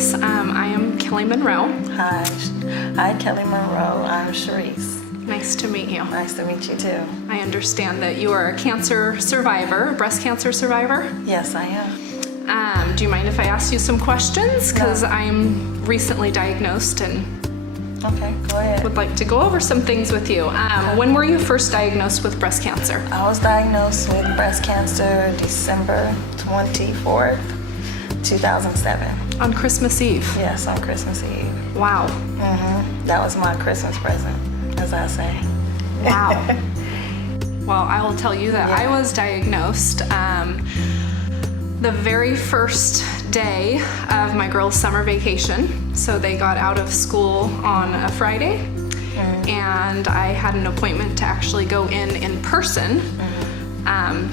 Sharice. I am Kelly Monroe. Hi, Kelly Monroe. I'm Sharice. Nice to meet you. Nice to meet you too. I understand that you are a cancer survivor, a breast cancer survivor. Yes, I am. Do you mind if I ask you some questions? Because No. I'm recently diagnosed and Okay, go ahead. would like to go over some things with you. When were you first diagnosed with breast cancer? I was diagnosed with breast cancer December 24th, 2007. On Christmas Eve. Yes, on Christmas Eve. Wow. That was my Christmas present, as I say. Wow. Well, I will tell you that Yeah. I was diagnosed the very first day of my girls' summer vacation. So they got out of school on a Friday, and I had an appointment to actually go in person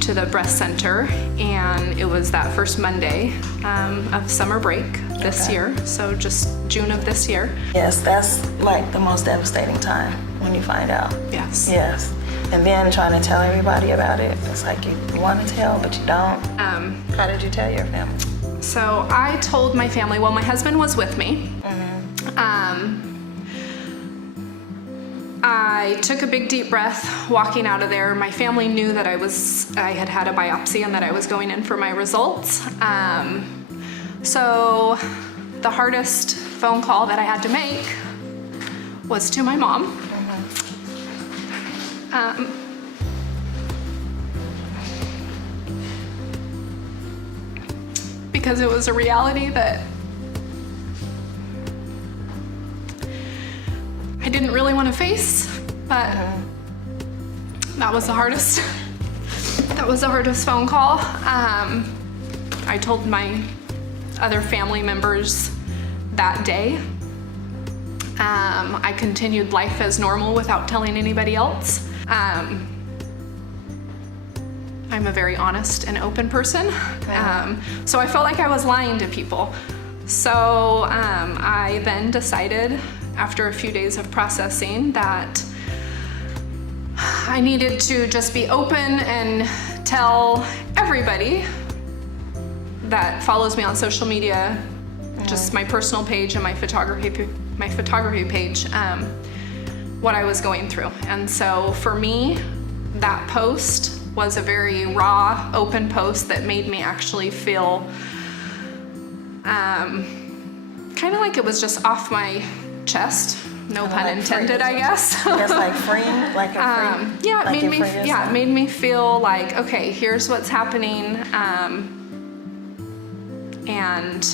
to the breast center, and it was that first Monday of summer break this year, so just June of this year. Yes, that's like the most devastating time when you find out. Yes. Yes. And then trying to tell everybody about it. It's like you want to tell, but you don't. How did you tell your family? So I told my family, well, my husband was with me. I took a big deep breath walking out of there. My family knew that I had had a biopsy and that I was going in for my results. So the hardest phone call that I had to make was to my mom. Because it was a reality that I didn't really want to face, but that was the hardest. That was the hardest phone call. I told my other family members that day. I continued life as normal without telling anybody else. I'm a very honest and open person, so I felt like I was lying to people. So I then decided, after a few days of processing, that I needed to just be open and tell everybody that follows me on social media, just my personal page and my photography page, what I was going through. And so for me, that post was a very raw, open post that made me actually feel kind of like it was just off my chest. No Kinda pun like intended, free. I guess. Yes, like freeing, like a free. Yeah, like it made me feel like, okay, here's what's happening, and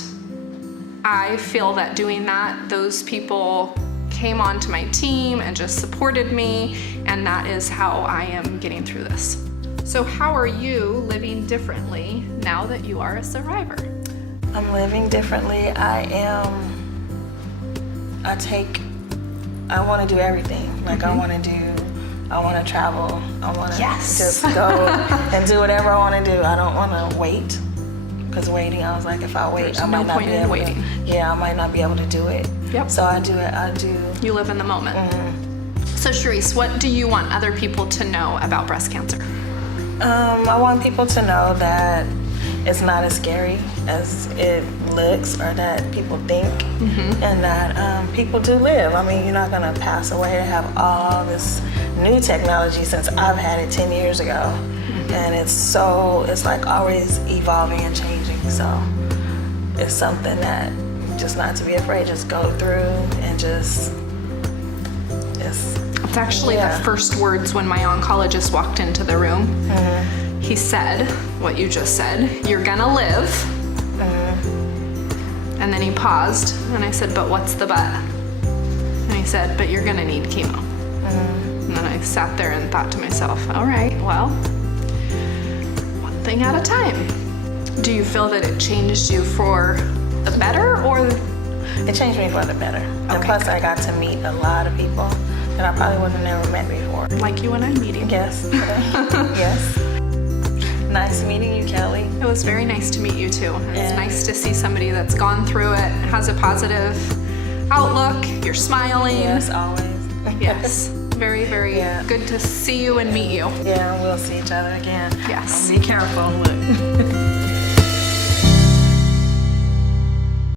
I feel that doing that, those people came onto my team and just supported me, and that is how I am getting through this. So how are you living differently now that you are a survivor? I'm living differently. I want to do everything. Like I want to travel. I want to just go and do whatever I want to do. I don't want to wait, because waiting, I was like, if I wait, I might not be able to. Yeah, I might not be able to do it. Yep. So I do. You live in the moment. So Sharice, what do you want other people to know about breast cancer? I want people to know that it's not as scary as it looks or that people think, and that people do live. I mean, you're not gonna pass away and have all this new technology since I've had it 10 years ago. And it's like always evolving and changing. So it's something that just not to be afraid, just go through and just, It's actually the first words when my oncologist walked into the room. He said what you just said, you're gonna live. And then he paused and I said, but what's the but? And he said, but you're gonna need chemo. And then I sat there and thought to myself, all right, well, one thing at a time. Do you feel that it changed you for the better, or? It changed me for the better. And plus I got to meet a lot of people that I probably would have never met before. Like you and I'm meeting. Yes. Yes. Nice meeting you, Kelly. It was very nice to meet you too. It's nice to see somebody that's gone through it, has a positive outlook, you're smiling. Yes, always. Yes. Very, very good to see you and meet you. Yeah, we'll see each other again. Yes. Be careful. Look.